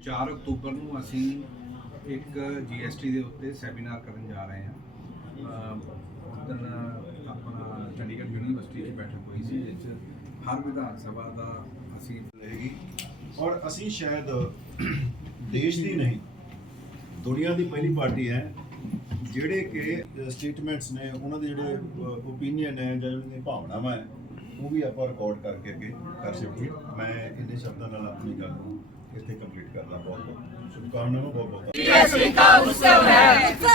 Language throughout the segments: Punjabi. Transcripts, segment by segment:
ਚਾਰ ਅਕਤੂਬਰ ਨੂੰ ਅਸੀਂ ਇੱਕ ਜੀਐਸਟੀ ਦੇ ਉੱਤੇ ਸੈਮੀਨਾਰ ਕਰਨ ਜਾ ਰਹੇ ਹਾਂ। ਉਦੋਂ ਆਪਣਾ ਚੰਡੀਗੜ੍ਹ ਯੂਨੀਵਰਸਿਟੀ 'ਚ ਬੈਠਕ ਹੋਈ ਸੀ, ਜਿਸ 'ਚ ਹਰ ਵਿਧਾਨ ਸਭਾ ਦਾ ਅਸੀਂ ਰਹੇਗੀ ਔਰ ਅਸੀਂ ਸ਼ਾਇਦ ਦੇਸ਼ ਦੀ ਨਹੀਂ, ਦੁਨੀਆ ਦੀ ਪਹਿਲੀ ਪਾਰਟੀ ਹੈ, ਜਿਹੜੇ ਕਿ ਸਟੇਟਮੈਂਟਸ ਨੇ, ਉਹਨਾਂ ਦੇ ਜਿਹੜੇ ਓਪੀਨੀਅਨ ਹੈ ਜਾਂ ਉਹਨਾਂ ਦੀ ਭਾਵਨਾਵਾਂ ਹੈ ਉਹ ਵੀ ਆਪਾਂ ਰਿਕਾਰਡ ਕਰਕੇ ਅੱਗੇ ਕਰ ਸਕੀਏ ਮੈਂ ਇੰਨੇ ਸ਼ਬਦਾਂ ਨਾਲ ਆਪਣੀ ਗੱਲ ਨੂੰ ਇੱਥੇ ਕੰਪਲੀਟ ਕਰਦਾ ਬਹੁਤ ਬਹੁਤ ਸ਼ੁਭਕਾਮਨਾਵਾਂ ਬਹੁਤ ਬਹੁਤ उत्सव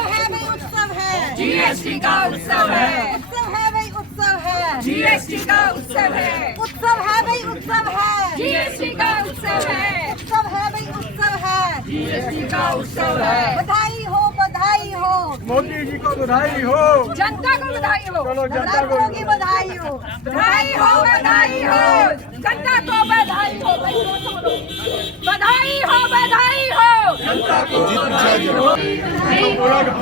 है भाई उत्सव है जीएसटी का उत्सव है उत्सव है भाई उत्सव है जीएसटी का उत्सव है उत्सव है भाई उत्सव है जीएसटी का उत्सव है उत्सव है भाई उत्सव है जीएसटी का उत्सव है बधाई मोदी जी को बधाई हो जनता को बधाई हो चलो जनता को की बधाई हो बधाई हो बधाई हो जनता को बधाई हो बधाई हो बधाई हो जनता को बधाई हो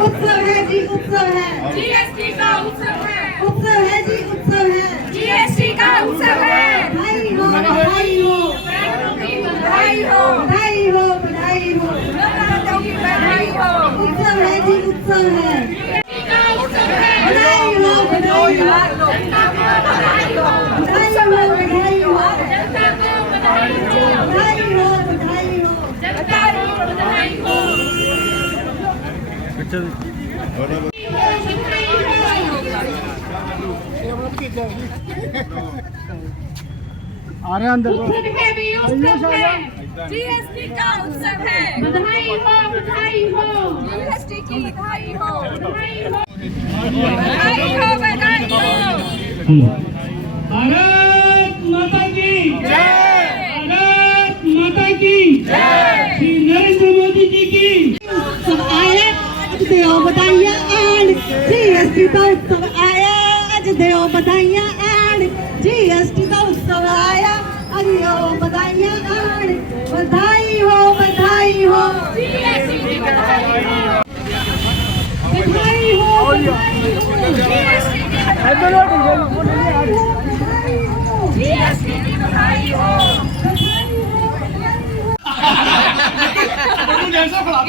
उत्सव है जी उत्सव है जीएसटी का उत्सव है उत्सव है जी उत्सव है जीएसटी का उत्सव है बधाई हो बधाई हो बधाई हो बधाई हो बधाई हो बधाई हो उत्सव है जी उत्सव है बधाई हो बधाई हो बधाई हो बधाई हो बधाई हो बधाई हो उत्सव है भी उत्सव है जीएसटी का उत्सव है। बधाई हो बधाई हो। जीएसटी की बधाई हो। बधाई हो। बधाई हो बधाई हो। भारत माता की जय। भारत माता की जय। श्री नरेंद्र मोदी जी की। उत्सव आया आज देओ बधाइयाँ आन जीएसटी का उत्सव आया आज देओ बधाइयाँ आन जीएसटी का उत्सव आया। बधाई हो, बधाई बधाई हो बधाई हो। बधाई हो बधाई हो।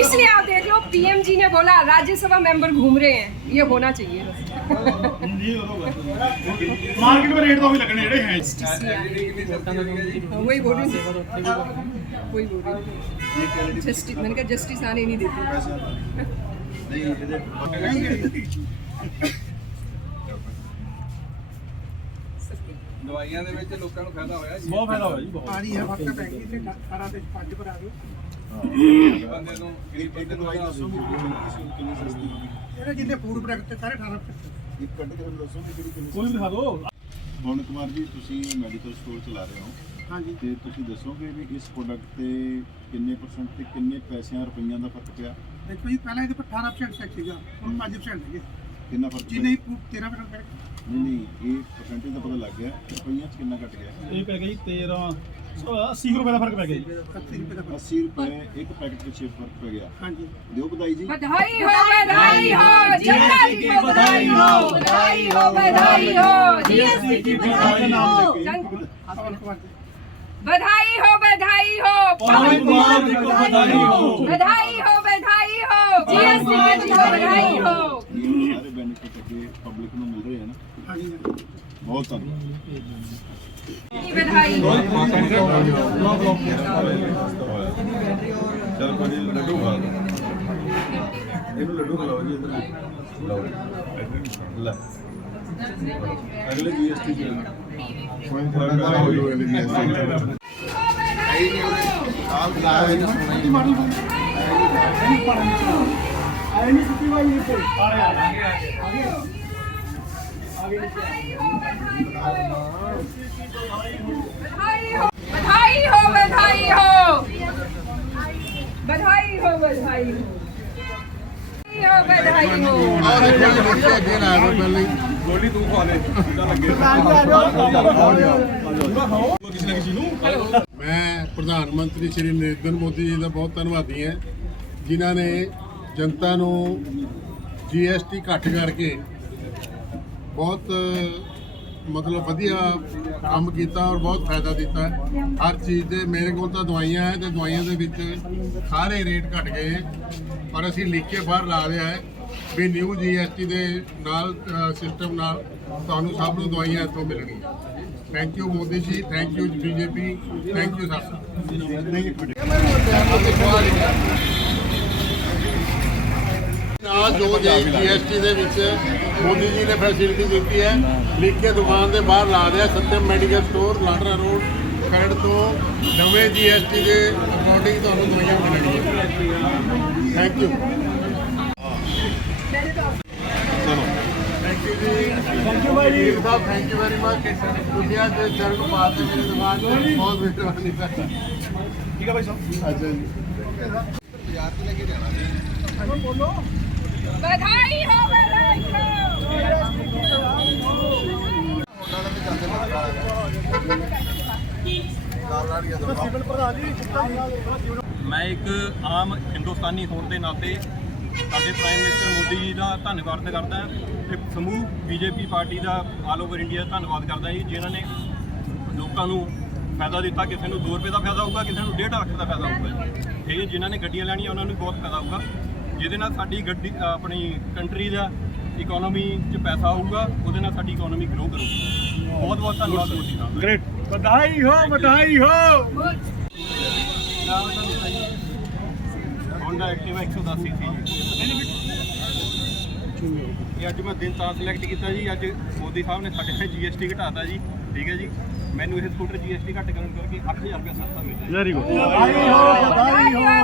इसलिए आप देख लो पीएम जी ने बोला, राज्यसभा मेंबर घूम रहे हैं। ये होना चाहिए। बस। मार्केट में रेट तो भी लगने ਜਿਹੜੇ ਹੈ वही बोल रही हूँ वही बोल रही हूँ जस्टिस मैंने कहा जस्टिस आने नहीं देती ਨਹੀਂ ਇਹਦੇ ਦਵਾਈਆਂ ਦੇ ਵਿੱਚ ਲੋਕਾਂ ਨੂੰ ਫਾਇਦਾ ਹੋਇਆ ਜੀ ਬਹੁਤ ਫਾਇਦਾ ਹੋਇਆ ਜੀ ਬਹੁਤ ਸਾਰੀ ਹੈ ਵਕਤ ਪੈ ਗਈ ਤੇ 18 ਤੇ 5 ਪਰ ਆ ਗਏ ਬੰਦੇ ਨੂੰ ਇੱਕ ਇੱਕ ਦਵਾਈ ਦੱਸੋ ਵੀ ਕਿੰਨੀ ਕਿੰਨੀ- ਕਿੰਨੀ ਸਸਤੀ ਹੋਗੀ ਇਹਨੇ ਜਿੰਨੇ ਫੂਡ ਪ੍ਰੋਡਕਟ ਤੇ ਸਾਰੇ 18 ਇੱਕ ਕੱਢ ਕੇ ਮੈਨੂੰ ਦੱਸੋ ਕਿ ਕਿਹੜੀ ਕਿੰਨੀ ਕੋਈ ਦਿਖਾ ਦਿਓ। ਪਵਨ ਕੁਮਾਰ ਜੀ ਤੁਸੀਂ ਮੈਡੀਕਲ ਸਟੋਰ ਚਲਾ ਰਹੇ ਹੋ। ਹਾਂਜੀ। ਤੇ ਤੁਸੀਂ ਦੱਸੋਗੇ ਵੀ ਇਸ ਪ੍ਰੋਡਕਟ ਤੇ ਕਿੰਨੇ ਪਰਸੈਂਟ ਤੇ ਕਿੰਨੇ ਪੈਸਿਆਂ ਰੁਪਈਆਂ ਦਾ ਫ਼ਰਕ ਪਿਆ? ਦੇਖੋ ਜੀ ਪਹਿਲਾਂ ਇਹਦੇ ਪਰ 18% ਟੈਕਸ ਸੀਗਾ ਹੁਣ 5% ਹੈ ਜੀ ਕਿੰਨਾ ਫ਼ਰਕ ਜੀ? ਨਹੀਂ 13% ਪੈ ਗਿਆ ਨਹੀਂ ਨਹੀਂ ਇਹ ਪਰਸੈਂਟੇਜ ਦਾ ਪਤਾ ਲੱਗ ਗਿਆ। ਰੁਪਈਆਂ ਚ ਕਿੰਨਾ ਘਟ ਗਿਆ? ਇਹ ਪੈ ਗਈ 13 80 ਰੁਪਏ ਦਾ ਫਰਕ ਪੈ ਗਿਆ ਜੀ 80 ਰੁਪਏ ਦਾ ਫਰਕ। 80 ਰੁਪਏ ਇੱਕ ਪੈਕੇਟ ਵਿੱਚ ਫਰਕ ਪੈ ਗਿਆ ਹਾਂਜੀ ਦਿਓ ਵਧਾਈ ਜੀ बधाई हो बधाई हो जनता जी को बधाई हो बधाई हो बधाई हो जीएसटी की बधाई हो जन- ਪਵਨ ਕੁਮਾਰ ਜੀ बधाई हो बधाई हो पवन कुमार जी को बधाई हो। बधाई हो बधाई हो जीएसटी की बधाई हो ਇਹ ਸਾਰੇ ਬੈਨੀਫਿਟ ਅੱਗੇ ਪਬਲਿਕ ਨੂੰ ਮਿਲ ਰਹੇ ਹਨ ਬਹੁਤ ਧੰਨਵਾਦ। ਚਲ ਕੋਈ ਲੱਡੂ ਖਾ ਇਹਨੂੰ ਲੱਡੂ ਖਿਲਾਓ ਜੀ ਇੱਧਰ। ਲਓ ਲੈ। ਅਗਲੇ ਜੀਐਸਟੀ ਜੀ ਕੋਈ ਫ਼ਰਕ ਹੋ ਜੂਗਾ ਇਹਦੀ ਜੀਐਸਟੀ ਆਈ ਨਹੀਂ ਆਉਂਦੀ ਆਪ ਲਾਇਆ ਨਹੀਂ ਮਾਡਲ ਬਣ ਨਹੀਂ ਪੜਨ ਚਾਹੀਦਾ ਕੋਈ ਆ ਰਿਹਾ ਆ ਗਿਆ बधाई हो बधाई हो बधाई हो बधाई हो बधाई हो बधाई हो ਗੋਲੀ ਤੂੰ ਖਵਾ ਦੇ ਕਿੱਦਾਂ ਲੱਗੇ ਕਿਸੇ ਨਾ ਕਿਸੇ ਨੂੰ ਮੈਂ ਪ੍ਰਧਾਨ ਮੰਤਰੀ ਸ਼੍ਰੀ ਨਰਿੰਦਰ ਮੋਦੀ ਜੀ ਦਾ ਬਹੁਤ ਧੰਨਵਾਦੀ ਹਾਂ ਜਿਨ੍ਹਾਂ ਨੇ ਜਨਤਾ ਨੂੰ ਜੀਐਸਟੀ ਘੱਟ ਕਰਕੇ ਬਹੁਤ ਮਤਲਬ ਵਧੀਆ ਕੰਮ ਕੀਤਾ ਔਰ ਬਹੁਤ ਫਾਇਦਾ ਦਿੱਤਾ। ਹਰ ਚੀਜ਼ ਦੇ ਮੇਰੇ ਕੋਲ ਤਾਂ ਦਵਾਈਆਂ ਹੈ ਤੇ ਦਵਾਈਆਂ ਦੇ ਵਿੱਚ ਸਾਰੇ ਰੇਟ ਘਟ ਗਏ ਔਰ ਅਸੀਂ ਲਿਖ ਕੇ ਬਾਹਰ ਲਾ ਦਿਆ ਹੈ ਵੀ ਨਿਊ ਜੀਐਸਟੀ ਦੇ ਨਾਲ ਸਿਸਟਮ ਨਾਲ ਤੁਹਾਨੂੰ ਸਭ ਨੂੰ ਦਵਾਈਆਂ ਇੱਥੋਂ ਮਿਲਣਗੀਆਂ। Thank you Modi ji thank you BJP thank you sir. ਜੋ ਜੀਐਸਟੀ ਦੇ ਵਿੱਚ ਮੋਦੀ ਜੀ ਨੇ ਫੈਸਿਲਿਟੀ ਦਿੱਤੀ ਹੈ ਲਿਖ ਕੇ ਦੁਕਾਨ ਦੇ ਬਾਹਰ ਲਾ ਦਿਆ ਸੱਤਮ medical store Ladra road Kharar ਤੋਂ ਨਵੇਂ ਜੀਐਸਟੀ ਦੇ ਅਕੋਰਡਿੰਗ ਤੁਹਾਨੂੰ ਦਵਾਈਆਂ ਮਿਲਣਗੀਆਂ। ਥੈਂਕ ਯੂ ਥੈਂਕ ਯੂ ਭਾਈ ਜੀ। ਸਾਹਿਬ ਥੈਂਕ ਯੂ ਵੈਰੀ ਮਚ ਤੁਸੀਂ ਅੱਜ ਚਰਨ ਪਾਤ ਤੇ ਮੇਰੀ ਦੁਕਾਨ ਤੇ ਬਹੁਤ ਮਿਹਰਬਾਨੀ। ਸਰ ਠੀਕ ਹੈ ਭਾਈ ਸਾਹਿਬ। ਅੱਛਾ ਜੀ। ਬਾਜ਼ਾਰ ਤੋਂ ਲੈ ਕੇ ਜਾਣਾ ਬੋਲੋ। ਪ੍ਰਧਾਨ ਜੀ ਜਿੱਦਾਂ ਜੀ ਮੈਂ ਇੱਕ ਆਮ ਹਿੰਦੁਸਤਾਨੀ ਹੋਣ ਦੇ ਨਾਤੇ ਸਾਡੇ ਪ੍ਰਾਈਮ ਮਿਨਿਸਟਰ ਮੋਦੀ ਜੀ ਦਾ ਧੰਨਵਾਦ ਕਰਦਾ ਹਾਂ ਤੇ ਸਮੂਹ ਬੀਜੇਪੀ ਪਾਰਟੀ ਦਾ ਆਲ ਓਵਰ ਇੰਡੀਆ ਧੰਨਵਾਦ ਕਰਦਾ ਜੀ, ਜਿਨ੍ਹਾਂ ਨੇ ਲੋਕਾਂ ਨੂੰ ਫਾਇਦਾ ਦਿੱਤਾ, ਕਿਸੇ ਨੂੰ 2 ਰੁਪਏ ਦਾ ਫਾਇਦਾ ਹੋਊਗਾ, ਕਿਸੇ ਨੂੰ 1.5 ਲੱਖ ਦਾ ਫਾਇਦਾ ਹੋਊਗਾ ਠੀਕ ਹੈ ਜਿਨ੍ਹਾਂ ਨੇ ਗੱਡੀਆਂ ਲੈਣੀਆਂ, ਉਹਨਾਂ ਨੂੰ ਬਹੁਤ ਫਾਇਦਾ ਹੋਊਗਾ। ਜਿਹਦੇ ਨਾਲ ਸਾਡੀ ਗੱਡੀ ਆਪਣੀ ਕੰਟਰੀ ਦਾ ਇਕਨੋਮੀ 'ਚ ਪੈਸਾ ਆਊਗਾ ਉਹਦੇ ਨਾਲ ਸਾਡੀ ਇਕਨੋਮੀ ਗਰੋ ਕਰੂਗੀ। ਬਹੁਤ ਬਹੁਤ ਧੰਨਵਾਦ ਮੋਦੀ ਸਾਹਿਬ। ਗ੍ਰੇਟ ਵਧਾਈ ਹੋ ਵਧਾਈ ਹੋ। ਹੋਂਡਾ ਐਕਟਿਵਾ 110 ਸੀਸੀ ਇਹ ਅੱਜ ਮੈਂ ਦਿਨ ਤਾਂ ਸਿਲੈਕਟ ਕੀਤਾ ਜੀ। ਅੱਜ ਮੋਦੀ ਸਾਹਿਬ ਨੇ ਸਾਡੇ ਜੀਐਸਟੀ ਘਟਾਤਾ ਜੀ। ਠੀਕ ਹੈ ਜੀ। ਮੈਨੂੰ ਇਹ ਸਕੂਟਰ ਜੀਐਸਟੀ ਘੱਟ ਕਰਨ ਕਰਕੇ 8000 ਰੁਪਏ ਸਸਤਾ ਮਿਲਿਆ ਵੈਰੀ ਗੁੱਡ ਵਧਾਈ ਹੋ ਵਧਾਈ ਹੋ।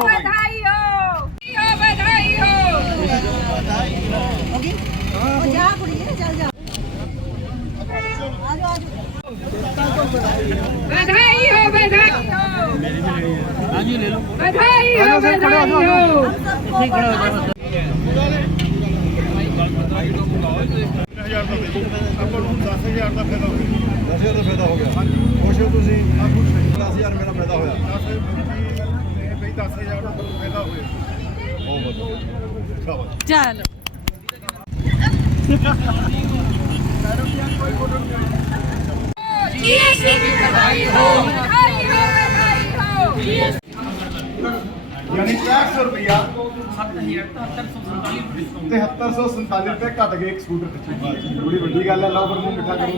ਵੀ 10000 ਦਾ ਫਾਇਦਾ ਹੋਇਆ ਬਹੁਤ ਵਧੀਆ। ਸ਼ਾਬਾਸ਼ ਚਲੋ ਜੀਐਸਟੀ ਦੀ ਕਢਾਈ ਹੋ ਕਢਾਈ ਹੋ ਕਢਾਈ ਹੋ ਯਾਨੀ 400 ਰੁਪਿਆ 7347 ਰੁਪਏ ਘਟ ਗਏ ਇੱਕ ਸਕੂਟਰ ਪਿੱਛੇ। ਬੜੀ ਵੱਡੀ ਗੱਲ ਹੈ ਲਓ ਪਰ ਮੂੰਹ ਮਿੱਠਾ ਕਰੋ।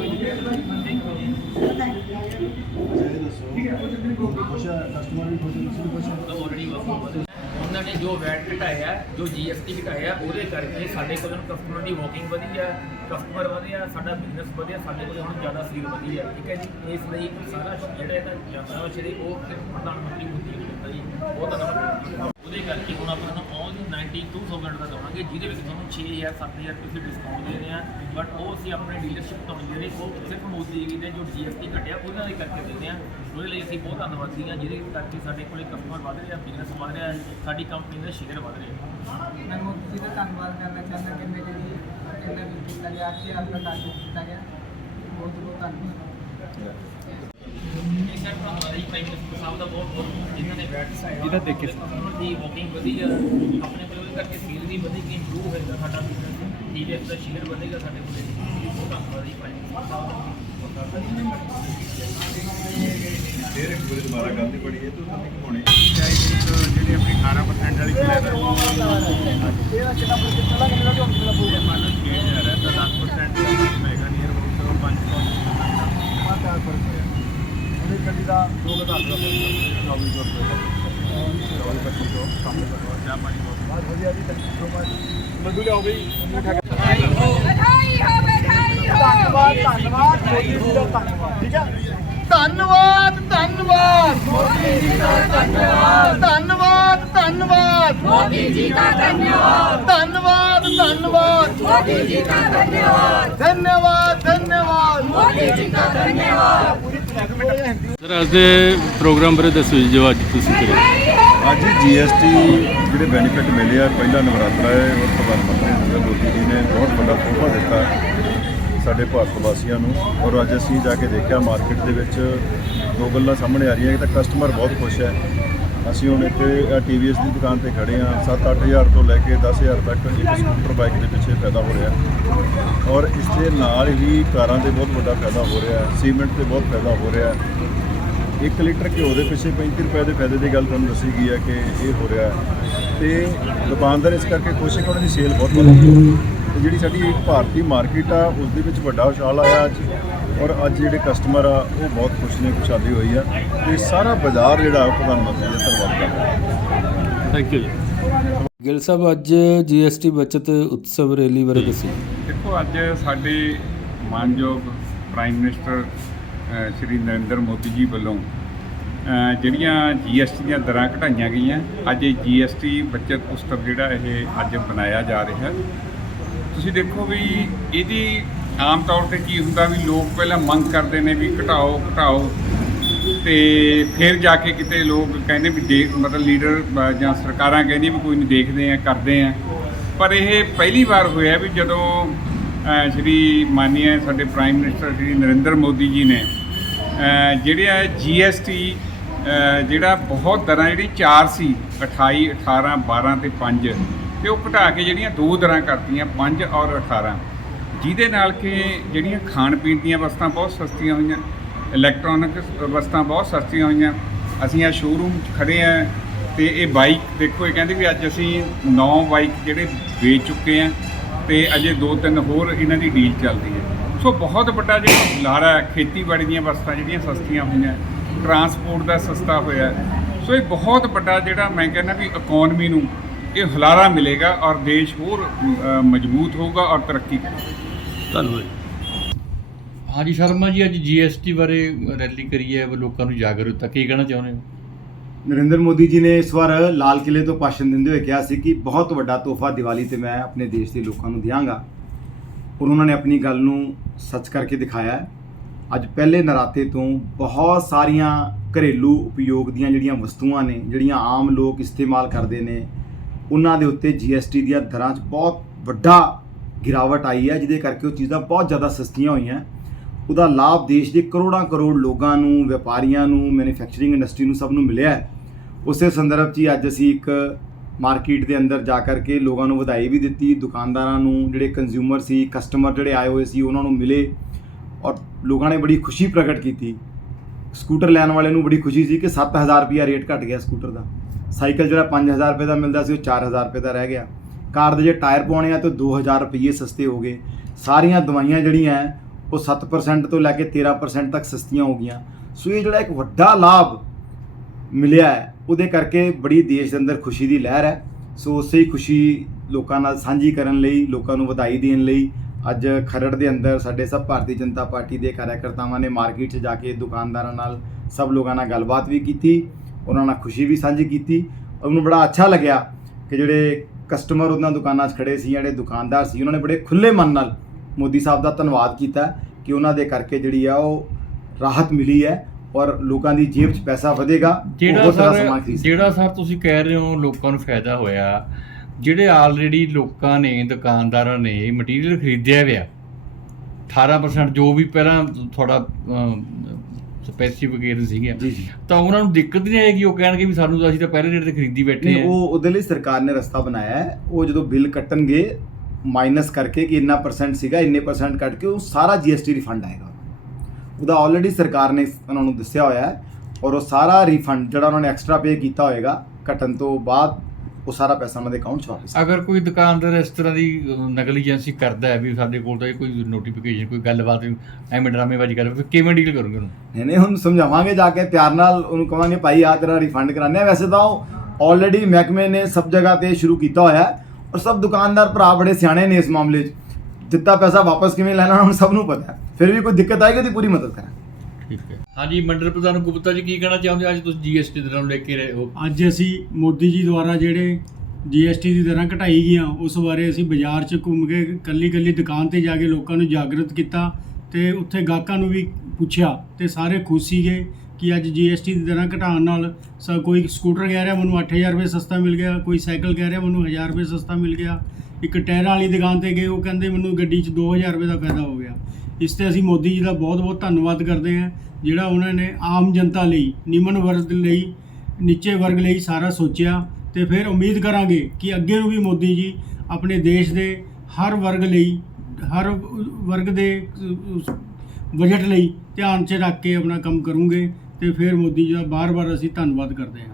ਖੁਸ਼ ਹੈ ਕਸਟਮਰ ਵੀ ਖੁਸ਼ ਹੈ ਤੁਸੀਂ ਵੀ ਖੁਸ਼ ਹੈ? ਉਹਨਾਂ ਨੇ ਜੋ ਵੈਟ ਘਟਾਇਆ ਜੋ ਜੀਐਸਟੀ ਘਟਾਇਆ ਉਹਦੇ ਕਰਕੇ ਸਾਡੇ ਕੋਲ ਹੁਣ ਕਸਟਮਰ ਦੀ ਵੋਕਿੰਗ ਵਧੀ ਹੈ ਕਸਟਮਰ ਵਧਿਆ ਸਾਡਾ ਬਿਜ਼ਨਸ ਵਧਿਆ ਸਾਡੇ ਕੋਲ ਹੁਣ ਜ਼ਿਆਦਾ ਸੀਲ ਵਧੀ ਹੈ ਠੀਕ ਹੈ ਜੀ? ਇਸ ਲਈ ਸਾਰਾ ਜਿਹੜਾ ਇਹਦਾ ਸ਼੍ਰੀ ਉਹ ਫਿਰ ਪ੍ਰਧਾਨ ਮੰਤਰੀ ਮੋਦੀ ਉਹ ਤਾਂ ਉਹਦੇ ਕਰਕੇ ਹੁਣ ਆਪਾਂ ਨੂੰ ਆਲ 92000 ਦਾ ਦਵਾਂਗੇ, ਜਿਹਦੇ ਵਿੱਚ ਤੁਹਾਨੂੰ 6000 7000 ਤੁਸੀਂ ਡਿਸਕਾਊਂਟ ਦੇ ਰਹੇ ਆ। ਬਟ ਉਹ ਅਸੀਂ ਆਪਣੇ ਡੀਲਰਸ਼ਿਪ ਤੋਂ ਜਿਹੜੇ ਉਹ ਸਿਰਫ ਮੋਦੀ ਜੀ ਦੇ ਜੋ ਜੀਐਸਟੀ ਘਟਿਆ, ਉਹਨਾਂ ਦੇ ਕਰਕੇ ਦਿੰਦੇ ਆ। ਉਹਦੇ ਲਈ ਅਸੀਂ ਬਹੁਤ ਧੰਨਵਾਦੀ ਹਾਂ, ਜਿਹਦੇ ਕਰਕੇ ਸਾਡੇ ਕੋਲੇ ਕਸਟਮਰ ਵਧ ਰਿਹਾ ਬਿਜ਼ਨਸ ਵਧ ਰਿਹਾ ਸਾਡੀ ਕੰਪਨੀ ਦਾ ਸ਼ੇਅਰ ਵਧ ਰਿਹਾ ਮੈਂ ਮੋਦੀ ਜੀ ਦਾ ਧੰਨਵਾਦ ਕਰਨਾ ਚਾਹੁੰਦਾ ਕਿ ਮੇਰੇ ਲਈ ਇੰਨਾ ਵੀ ਕੀਤਾ ਗਿਆ ਕਿ ਆਪਣਾ ਲਾਗੂ ਕੀਤਾ ਗਿਆ। ਬਹੁਤ ਬਹੁਤ ਧੰਨਵਾਦ। ਇਹ ਸਰ ਤੁਹਾਡਾ ਜੀ ਭਾਈ ਸਾਹਿਬ ਦਾ ਬਹੁਤ ਬਹੁਤ ਜਿਨ੍ਹਾਂ ਨੇ ਇਹਦਾ ਦੇਖੇ ਕਸਟਮਰ ਦੀ ਵਾਕਿੰਗ ਵਧੀਆ। ਆਪਣੇ ਕੋਲ ਇਹ ਕਰਕੇ ਫੀਲ ਵੀ ਵਧੇਗੀ ਇੰਪਰੂਵ ਹੋਏਗਾ ਸਾਡਾ ਬਿਜ਼ਨਸ ਠੀਕ ਹੈ ਦਾ ਸ਼ੇਅਰ ਵਧੇਗਾ ਸਾਡੇ ਕੋਲ। ਬਹੁਤ ਧੰਨਵਾਦ ਜੀ ਭਾਈ। ਫਿਰ ਇੱਕ ਵਾਰੀ ਦੁਬਾਰਾ ਗੱਲ ਨਹੀਂ ਪੜੀ ਇਹ ਤੋਂ ਤਾਂ ਇੱਕ ਹੋਣੀ ਜਿਹੜੀ ਆਪਣੀ 18% ਵਾਲੀ ਕਲੈਬ ਹੈ ਇਹਦਾ ਕਿੰਨਾ ਕਿੰਨਾ ਕਿੰਨਾ ਕਿੰਨਾ ਪਊਗਾ ਮੰਨ ਲਓ 6000 ਹੈ ਤਾਂ 10% ਹੋਏਗਾ ਨੀਅਰ ਅਬਾਊਟ 5.5 4% ਗੱਡੀ ਦਾ 2000 ਰੁਪਏ 24 ਰੁਪਏ 24 25 ਤੋਂ ਸਾਹਮਣੇ ਕਰਵਾ ਚਾਹ ਪਾਣੀ ਬਹੁਤ ਵਧੀਆ ਜੀ ਮੰਦੂ ਲਿਆਓ ਬਈ ਮਿਠਾਈ ਹੋ ਮਿਠਾਈ ਹੋ। ਧੰਨਵਾਦ ਧੰਨਵਾਦ ਮੋਦੀ ਜੀ ਦਾ ਧੰਨਵਾਦ। ਠੀਕ ਹੈ ਧੰਨਵਾਦ ਧੰਨਵਾਦ। ਮੋਦੀ ਜੀ ਦਾ ਧੰਨਵਾਦ। ਧੰਨਵਾਦ ਧੰਨਵਾਦ। ਮੋਦੀ ਜੀ ਦਾ ਧੰਨਵਾਦ। ਧੰਨਵਾਦ। ਧੰਨਵਾਦ मोदी जी का धन्यवाद ਧੰਨਵਾਦ ਧੰਨਵਾਦ मोदी जी का धन्यवाद ਸਰ ਅੱਜ ਦੇ ਪ੍ਰੋਗਰਾਮ ਬਾਰੇ ਦੱਸੋ ਜੀ ਜੋ ਅੱਜ ਤੁਸੀਂ ਕਰਿਆ बधाई हो ਅੱਜ ਜੀਐਸਟੀ ਜਿਹੜੇ ਬੈਨੀਫਿਟ ਮਿਲੇ ਆ ਪਹਿਲਾ ਨਵਰਾਤਰਾ ਹੈ ਔਰ ਪ੍ਰਧਾਨ ਮੰਤਰੀ ਨਰਿੰਦਰ ਮੋਦੀ ਜੀ ਨੇ ਬਹੁਤ ਵੱਡਾ ਤੋਹਫਾ ਦਿੱਤਾ ਸਾਡੇ ਭਾਰਤ ਵਾਸੀਆਂ ਨੂੰ ਔਰ ਅੱਜ ਅਸੀਂ ਜਾ ਕੇ ਦੇਖਿਆ ਮਾਰਕੀਟ ਦੇ ਵਿੱਚ ਦੋ ਗੱਲਾਂ ਸਾਹਮਣੇ ਆ ਰਹੀਆਂ ਇੱਕ ਤਾਂ ਕਸਟਮਰ ਬਹੁਤ ਖੁਸ਼ ਹੈ ਅਸੀਂ ਹੁਣ ਇੱਥੇ TVS ਦੀ ਦੁਕਾਨ ਤੇ ਖੜੇ ਹਾਂ। 7-8000 ਤੋਂ ਲੈ ਕੇ 10000 ਤੱਕ ਇੱਕ ਸਕੂਟਰ ਬਾਈਕ ਦੇ ਪਿੱਛੇ ਫਾਇਦਾ ਹੋ ਰਿਹਾ ਔਰ ਇਸ ਦੇ ਨਾਲ ਹੀ ਕਾਰਾਂ ਤੇ ਬਹੁਤ ਵੱਡਾ ਫਾਇਦਾ ਹੋ ਰਿਹਾ ਸੀਮੈਂਟ ਤੇ ਬਹੁਤ ਫਾਇਦਾ ਹੋ ਰਿਹਾ ਹੈ। 1 ਲੀਟਰ ਘਿਓ ਦੇ ਪਿੱਛੇ 35 ਰੁਪਏ ਦੇ ਫਾਇਦੇ ਦੀ ਗੱਲ ਤੁਹਾਨੂੰ ਦੱਸੀ ਗਈ ਹੈ ਕਿ ਇਹ ਹੋ ਰਿਹਾ ਹੈ। ਤੇ ਦੁਕਾਨਦਾਰ ਇਸ ਕਰਕੇ ਖੁਸ਼ ਹੈ ਕਿ ਉਹਨਾਂ ਦੀ ਸੇਲ ਬਹੁਤ ਵਧ ਹੈ। ਤੇ ਜਿਹੜੀ ਸਾਡੀ ਭਾਰਤੀ ਮਾਰਕੀਟ ਆ, ਉਸ ਦੇ ਵਿੱਚ ਵੱਡਾ ਉਛਾਲ ਆਇਆ ਅੱਜ। ਔਰ ਅੱਜ ਜਿਹੜੇ ਕਸਟਮਰ ਆ ਉਹ ਬਹੁਤ ਖੁਸ਼ ਨੇ ਖੁਸ਼ਹਾਲੀ ਹੋਈ ਆ। ਤੇ ਸਾਰਾ ਬਾਜ਼ਾਰ ਜਿਹੜਾ ਉਹ ਪ੍ਰਧਾਨ ਮੰਤਰੀ ਦਾ ਧੰਨਵਾਦ ਕਰਦਾ ਥੈਂਕ ਯੂ ਜੀ। ਗਿਲ ਸਾਹਿਬ ਅੱਜ ਜੀਐਸਟੀ ਬਚਤ ਉਤਸਵ ਰੈਲੀ ਬਾਰੇ ਦੱਸੋ ਦੇਖੋ ਅੱਜ ਸਾਡੇ ਮਾਨਯੋਗ ਪ੍ਰਾਈਮ ਮਿਨਿਸਟਰ ਸ਼੍ਰੀ ਨਰਿੰਦਰ ਮੋਦੀ ਜੀ ਵੱਲੋਂ ਜਿਹੜੀਆਂ ਜੀਐਸਟੀ ਦੀਆਂ ਦਰਾਂ ਘਟਾਈਆਂ ਗਈਆਂ ਅੱਜ ਇਹ ਜੀਐਸਟੀ ਬਚਤ ਉਤਸਵ ਜਿਹੜਾ ਇਹ ਅੱਜ ਮਨਾਇਆ ਜਾ ਰਿਹਾ। ਹੈ ਤੁਸੀਂ ਦੇਖੋ ਵੀ ਇਹਦੀ ਆਮ ਤੌਰ ਤੇ ਕੀ ਹੁੰਦਾ ਵੀ ਲੋਕ ਪਹਿਲਾਂ ਮੰਗ ਕਰਦੇ ਨੇ ਵੀ ਘਟਾਓ ਘਟਾਓ ਤੇ ਫਿਰ ਜਾ ਕੇ ਕਿਤੇ ਲੋਕ ਕਹਿੰਦੇ ਵੀ ਦੇਖ ਮਤਲਬ ਲੀਡਰ ਜਾਂ ਸਰਕਾਰਾਂ ਕਹਿੰਦੀ ਵੀ ਕੋਈ ਨਹੀਂ ਦੇਖਦੇ ਆ ਕਰਦੇ ਆ। ਪਰ ਇਹ ਪਹਿਲੀ ਵਾਰ ਹੋਇਆ ਵੀ ਜਦੋਂ ਸ਼੍ਰੀ ਮਾਨਨੀय ਸਾਡੇ ਪ੍ਰਾਈਮ ਮਿਨਿਸਟਰ ਸ਼੍ਰੀ ਨਰਿੰਦਰ ਮੋਦੀ ਜੀ ਨੇ ਅ, ਜਿਹੜਾ ਜੀਐਸਟੀ ਜਿਹੜਾ ਬਹੁਤ ਦਰਾਂ ਜਿਹੜੀ 4 ਸੀ 28 18 12 ਤੇ 5 ਤੇ ਉਹ ਘਟਾ ਕੇ ਜਿਹੜੀਆਂ ਦੋ ਦਰਾਂ ਕਰਤੀਆਂ 5 ਔਰ 18 ਜਿਹਦੇ ਨਾਲ ਕਿ ਜਿਹੜੀਆਂ ਖਾਣ ਪੀਣ ਦੀਆਂ ਵਸਤਾਂ ਬਹੁਤ ਸਸਤੀਆਂ ਹੋਈਆਂ ਇਲੈਕਟ੍ਰੋਨਿਕ ਵਸਤਾਂ ਬਹੁਤ ਸਸਤੀਆਂ ਹੋਈਆਂ, ਅਸੀਂ ਆ ਸ਼ੋਰੂਮ 'ਚ ਖੜੇ ਆ ਤੇ ਇਹ ਬਾਈਕ ਦੇਖੋ, ਇਹ ਕਹਿੰਦੇ ਵੀ ਅੱਜ ਅਸੀਂ 9 ਬਾਈਕ ਜਿਹੜੇ ਵੇਚ ਚੁੱਕੇ ਆ ਤੇ ਅਜੇ ਦੋ ਤਿੰਨ ਹੋਰ ਇਹਨਾਂ ਦੀ ਡੀਲ ਚੱਲਦੀ ਹੈ। ਸੋ ਬਹੁਤ ਵੱਡਾ ਜਿਹੜਾ ਲਾਰਾ ਖੇਤੀਬਾੜੀ ਦੀਆਂ ਵਸਤਾਂ ਜਿਹੜੀਆਂ ਸਸਤੀਆਂ ਹੋਈਆਂ ਟਰਾਂਸਪੋਰਟ ਦਾ ਸਸਤਾ ਹੋਇਆ। ਸੋ ਇਹ ਬਹੁਤ ਵੱਡਾ ਜਿਹੜਾ ਮੈਂ ਕਹਿੰਦਾ ਵੀ ਇਕਨੋਮੀ ਨੂੰ ਇਹ ਹੁਲਾਰਾ ਮਿਲੇਗਾ ਔਰ ਦੇਸ਼ ਹੋਰ ਮਜ਼ਬੂਤ ਹੋਊਗਾ ਔਰ ਤਰੱਕੀ ਕਰੇਗਾ। ਧੰਨਵਾਦ ਹਾਂਜੀ ਸ਼ਰਮਾ ਜੀ ਅੱਜ ਜੀਐਸਟੀ ਬਾਰੇ ਰੈਲੀ ਕਰੀ ਹੈ ਲੋਕਾਂ ਨੂੰ ਜਾਗਰੂਕਤਾ ਕੀ ਕਹਿਣਾ ਚਾਹੁੰਦੇ ਹੋ? ਨਰਿੰਦਰ ਮੋਦੀ ਜੀ ਨੇ ਇਸ ਵਾਰ ਲਾਲ ਕਿਲੇ ਤੋਂ ਭਾਸ਼ਣ ਦਿੰਦੇ ਹੋਏ ਕਿਹਾ ਸੀ ਕਿ ਬਹੁਤ ਵੱਡਾ ਤੋਹਫਾ ਦੀਵਾਲੀ ਤੇ ਮੈਂ ਆਪਣੇ ਦੇਸ਼ ਦੇ ਲੋਕਾਂ ਨੂੰ ਦਿਆਂਗਾ। ਔਰ ਉਹਨਾਂ ਨੇ ਆਪਣੀ ਗੱਲ ਨੂੰ ਸੱਚ ਕਰਕੇ ਦਿਖਾਇਆ ਹੈ। ਅੱਜ ਪਹਿਲੇ ਨਰਾਤੇ ਤੋਂ ਬਹੁਤ ਸਾਰੀਆਂ ਘਰੇਲੂ ਉਪਯੋਗ ਦੀਆਂ ਜਿਹੜੀਆਂ ਵਸਤੂਆਂ ਨੇ ਜਿਹੜੀਆਂ ਆਮ ਲੋਕ ਇਸਤੇਮਾਲ ਕਰਦੇ ਨੇ ਉਹਨਾਂ ਦੇ ਉੱਤੇ ਜੀਐਸਟੀ ਦੀਆਂ ਦਰਾਂ 'ਚ ਬਹੁਤ ਵੱਡਾ ਗਿਰਾਵਟ ਆਈ ਹੈ, ਜਿਹਦੇ ਕਰਕੇ ਉਹ ਚੀਜ਼ਾਂ ਬਹੁਤ ਜ਼ਿਆਦਾ ਸਸਤੀਆਂ ਹੋਈਆਂ। ਉਹਦਾ ਲਾਭ ਦੇਸ਼ ਦੇ ਕਰੋੜਾਂ ਕਰੋੜ ਲੋਕਾਂ ਨੂੰ, ਵਪਾਰੀਆਂ ਨੂੰ ਮੈਨੂਫੈਕਚਰਿੰਗ ਇੰਡਸਟਰੀ ਨੂੰ ਸਭ ਨੂੰ ਮਿਲਿਆ ਹੈ। ਉਸੇ ਸੰਦਰਭ 'ਚ ਹੀ ਅੱਜ ਅਸੀਂ ਇੱਕ ਮਾਰਕੀਟ ਦੇ ਅੰਦਰ ਜਾ ਕਰਕੇ ਲੋਕਾਂ ਨੂੰ ਵਧਾਈ ਵੀ ਦਿੱਤੀ, ਦੁਕਾਨਦਾਰਾਂ ਨੂੰ, ਜਿਹੜੇ ਕੰਜ਼ਿਊਮਰ ਸੀ ਕਸਟਮਰ ਜਿਹੜੇ ਆਏ ਹੋਏ ਸੀ, ਉਹਨਾਂ ਨੂੰ ਮਿਲੇ ਔਰ ਲੋਕਾਂ ਨੇ ਬੜੀ ਖੁਸ਼ੀ ਪ੍ਰਗਟ ਕੀਤੀ। ਸਕੂਟਰ ਲੈਣ ਵਾਲੇ ਨੂੰ ਬੜੀ ਖੁਸ਼ੀ ਸੀ ਕਿ 7000 ਰੁਪਿਆ ਰੇਟ ਘਟ ਗਿਆ ਸਕੂਟਰ ਦਾ। ਸਾਈਕਲ ਜਿਹੜਾ 5000 ਰੁਪਏ ਦਾ ਮਿਲਦਾ ਸੀ, ਉਹ 4000 ਰੁਪਏ ਦਾ ਰਹਿ ਗਿਆ। ਕਾਰ ਦੇ ਜੇ ਟਾਇਰ ਪਾਉਣੇ ਆ ਤਾਂ 2000 ਰੁਪਏ ਸਸਤੇ ਹੋ ਗਏ। ਸਾਰੀਆਂ ਦਵਾਈਆਂ ਜਿਹੜੀਆਂ ਉਹ 7% ਤੋਂ ਲੈ ਕੇ 13% ਤੱਕ ਸਸਤੀਆਂ ਹੋ ਗਈਆਂ। ਸੋ ਇਹ ਜਿਹੜਾ ਇੱਕ ਵੱਡਾ ਲਾਭ ਮਿਲਿਆ ਹੈ ਉਹਦੇ ਕਰਕੇ ਬੜੀ ਦੇਸ਼ ਦੇ ਅੰਦਰ ਖੁਸ਼ੀ ਦੀ ਲਹਿਰ ਹੈ ਸੋ ਉਸੇ ਹੀ ਖੁਸ਼ੀ ਲੋਕਾਂ ਨਾਲ ਸਾਂਝੀ ਕਰਨ ਲਈ, ਲੋਕਾਂ ਨੂੰ ਵਧਾਈ ਦੇਣ ਲਈ ਅੱਜ ਖਰੜ ਦੇ ਅੰਦਰ ਸਾਡੇ ਸਭ ਭਾਰਤੀ ਜਨਤਾ ਪਾਰਟੀ ਦੇ ਕਾਰਜਕਰਤਾਵਾਂ ਨੇ ਮਾਰਕੀਟ 'ਚ ਜਾ ਕੇ ਦੁਕਾਨਦਾਰਾਂ ਨਾਲ ਸਭ ਲੋਕਾਂ ਨਾਲ ਗੱਲਬਾਤ ਵੀ ਕੀਤੀ, ਉਹਨਾਂ ਨਾਲ ਖੁਸ਼ੀ ਵੀ ਸਾਂਝੀ ਕੀਤੀ। ਉਹਨੂੰ ਬੜਾ ਅੱਛਾ ਲੱਗਿਆ ਕਿ ਜਿਹੜੇ ਕਸਟਮਰ ਉਹਨਾਂ ਦੁਕਾਨਾਂ 'ਚ ਖੜੇ ਸੀ ਜਿਹੜੇ ਦੁਕਾਨਦਾਰ ਸੀ ਉਹਨਾਂ ਨੇ ਬੜੇ ਖੁੱਲੇ ਮਨ ਨਾਲ ਮੋਦੀ ਸਾਹਿਬ ਦਾ ਧੰਨਵਾਦ ਕੀਤਾ ਕਿ ਉਹਨਾਂ ਦੇ ਕਰਕੇ ਜਿਹੜੀ ਆ ਉਹ ਰਾਹਤ ਮਿਲੀ ਹੈ ਔਰ ਲੋਕਾਂ ਦੀ ਜੇਬ 'ਚ ਪੈਸਾ ਵਧੇਗਾ ਜਿਹੜਾ ਸਾਰਾ। ਜਿਹੜਾ ਸਰ ਤੁਸੀਂ ਕਹਿ ਰਹੇ ਹੋ ਲੋਕਾਂ ਨੂੰ ਫਾਇਦਾ ਹੋਇਆ ਜਿਹੜੇ ਆਲਰੇਡੀ ਲੋਕਾਂ ਨੇ ਦੁਕਾਨਦਾਰਾਂ ਨੇ ਮਟੀਰੀਅਲ ਖਰੀਦਿਆ ਹੋਇਆ 18% ਜੋ ਵੀ ਪਹਿਲਾਂ ਥੋੜਾ ਸਪੈਸੀਫਿਕੇਸ਼ਨ ਸੀਗੇ। ਤਾਂ ਉਹਨਾਂ ਨੂੰ ਦਿੱਕਤ ਨਹੀਂ ਆਏਗੀ ਉਹ ਕਹਿਣਗੇ ਵੀ ਸਾਨੂੰ ਤਾਂ ਅਸੀਂ ਤਾਂ ਪਹਿਲੇ ਰੇਟ ਤੇ ਖਰੀਦੀ ਬੈਠੇ ਆ ਉਹ ਉਹਦੇ ਲਈ ਸਰਕਾਰ ਨੇ ਰਸਤਾ ਬਣਾਇਆ ਹੈ। ਉਹ ਜਦੋਂ ਬਿੱਲ ਕੱਟਣਗੇ ਮਾਈਨਸ ਕਰਕੇ ਕਿ ਇੰਨਾ ਪਰਸੈਂਟ ਸੀਗਾ ਇੰਨੇ ਪਰਸੈਂਟ ਕੱਟ ਕੇ ਉਹ ਸਾਰਾ ਜੀਐਸਟੀ ਰਿਫੰਡ ਆਏਗਾ। ਉਹਦਾ ਆਲਰੇਡੀ ਸਰਕਾਰ ਨੇ ਉਹਨਾਂ ਨੂੰ ਦੱਸਿਆ ਹੋਇਆ ਹੈ ਔਰ ਉਹ ਸਾਰਾ ਰਿਫੰਡ ਜਿਹੜਾ ਉਹਨਾਂ ਨੇ ਐਕਸਟਰਾ ਪੇ ਕੀਤਾ ਹੋਏਗਾ ਕੱਟਣ ਤੋਂ ਬਾਅਦ ਉਹ ਸਾਰਾ ਪੈਸਾ ਉਹਨਾਂ ਦੇ ਅਕਾਊਂਟ 'ਚ ਵਾਪਸ ਅਗਰ ਕੋਈ ਦੁਕਾਨਦਾਰ ਇਸ ਤਰ੍ਹਾਂ ਦੀ ਨਗਲੀਜੈਂਸੀ ਕਰਦਾ ਹੈ ਵੀ ਸਾਡੇ ਕੋਲ ਤਾਂ ਇਹ ਕੋਈ ਨੋਟੀਫਿਕੇਸ਼ਨ ਕੋਈ ਗੱਲਬਾਤ ਐਵੇਂ ਡਰਾਮੇਬਾਜ਼ੀ ਕਰ ਫਿਰ ਕਿਵੇਂ ਡੀਲ ਕਰੋਗੇ ਉਹਨੂੰ? ਨਹੀਂ ਨਹੀਂ ਹੁਣ ਸਮਝਾਵਾਂਗੇ ਜਾ ਕੇ ਪਿਆਰ ਨਾਲ ਉਹਨੂੰ ਕਵਾਂਗੇ ਭਾਈ ਆ ਤੇਰਾ ਰਿਫੰਡ ਕਰਾਣੇ ਆ। ਵੈਸੇ ਤਾਂ ਉਹ ਆਲਰੇਡੀ ਮਹਿਕਮੇ ਨੇ ਸਭ ਜਗ੍ਹਾ ਤੇ ਸ਼ੁਰੂ ਕੀਤਾ ਹੋਇਆ ਹੈ ਔਰ ਸਭ ਦੁਕਾਨਦਾਰ ਭਰਾ ਬੜੇ ਸਿਆਣੇ ਨੇ ਇਸ ਮਾਮਲੇ 'ਚ। ਦਿੱਤਾ ਪੈਸਾ ਵਾਪਸ ਕਿਵੇਂ ਲੈਣਾ ਉਹਨਾਂ ਨੂੰ ਸਭ ਨੂੰ ਪਤਾ ਹੈ। ਫਿਰ ਵੀ ਕੋਈ ਦਿੱਕਤ ਆਏਗੀ ਤਾਂ ਪੂਰੀ ਮਦਦ ਕਰਾਂਗੇ। ਠੀਕ ਹੈ। ਹਾਂਜੀ ਮੰਡਲ ਪ੍ਰਧਾਨ ਗੁਪਤਾ ਜੀ ਕੀ ਕਹਿਣਾ ਚਾਹੁੰਦੇ ਹੋ? ਅੱਜ ਤੁਸੀਂ ਜੀਐਸਟੀ ਦਰਾਂ ਨੂੰ ਲੈ ਕੇ ਰਹੇ ਹੋ। ਅੱਜ ਅਸੀਂ ਮੋਦੀ ਜੀ ਦੁਆਰਾ ਜਿਹੜੇ ਜੀਐਸਟੀ ਦੀ ਦਰਾਂ ਘਟਾਈ ਗਈਆਂ ਉਸ ਬਾਰੇ ਅਸੀਂ ਬਾਜ਼ਾਰ 'ਚ ਘੁੰਮ ਕੇ ਕੱਲੀ ਕੱਲੀ ਦੁਕਾਨ ਤੇ ਜਾ ਕੇ ਲੋਕਾਂ ਨੂੰ ਜਾਗਰਤ ਕੀਤਾ ਤੇ ਉੱਥੇ ਗਾਹਕਾਂ ਨੂੰ ਵੀ ਪੁੱਛਿਆ ਤੇ ਸਾਰੇ ਖੁਸ਼ ਸੀਗੇ ਕਿ ਅੱਜ ਜੀਐਸਟੀ ਦੀ ਦਰਾਂ ਘਟਾਉਣ ਨਾਲ ਸ ਕੋਈ ਸਕੂਟਰ ਕਹਿ ਰਿਹਾ ਮੈਨੂੰ 8000 ਰੁਪਏ ਸਸਤਾ ਮਿਲ ਗਿਆ ਕੋਈ ਸਾਈਕਲ ਕਹਿ ਰਿਹਾ ਮੈਨੂੰ 1000 ਰੁਪਏ ਸਸਤਾ ਮਿਲ ਗਿਆ। ਇੱਕ ਟਾਇਰਾਂ ਵਾਲੀ ਦੁਕਾਨ ਤੇ ਗਏ ਉਹ ਕਹਿੰਦੇ ਮੈਨੂੰ ਗੱਡੀ 'ਚ 2000 ਰੁਪਏ ਦਾ ਫਾਇਦਾ ਹੋ ਗਿਆ। ਇਸ ਤੇ ਅਸੀਂ ਮੋਦੀ ਜੀ ਦਾ ਬਹੁਤ-ਬਹੁਤ ਧੰਨਵਾਦ ਕਰਦੇ ਹਾਂ, ਜਿਹੜਾ ਉਹਨਾਂ ਨੇ ਆਮ ਜਨਤਾ ਲਈ, ਨਿਮਨ ਵਰਗ ਲਈ, ਨੀਚੇ ਵਰਗ ਲਈ ਸਾਰਾ ਸੋਚਿਆ ਤੇ ਫਿਰ ਉਮੀਦ ਕਰਾਂਗੇ ਕਿ ਅੱਗੇ ਨੂੰ ਵੀ ਮੋਦੀ ਜੀ ਆਪਣੇ ਦੇਸ਼ ਦੇ ਹਰ ਵਰਗ ਲਈ, ਹਰ ਵਰਗ ਦੇ ਬਜਟ ਲਈ ਧਿਆਨ 'ਚ ਰੱਖ ਕੇ ਆਪਣਾ ਕੰਮ ਕਰੂੰਗੇ ਤੇ ਫਿਰ ਮੋਦੀ ਜੀ ਦਾ ਬਾਰ-ਬਾਰ ਅਸੀਂ ਧੰਨਵਾਦ ਕਰਦੇ ਹਾਂ।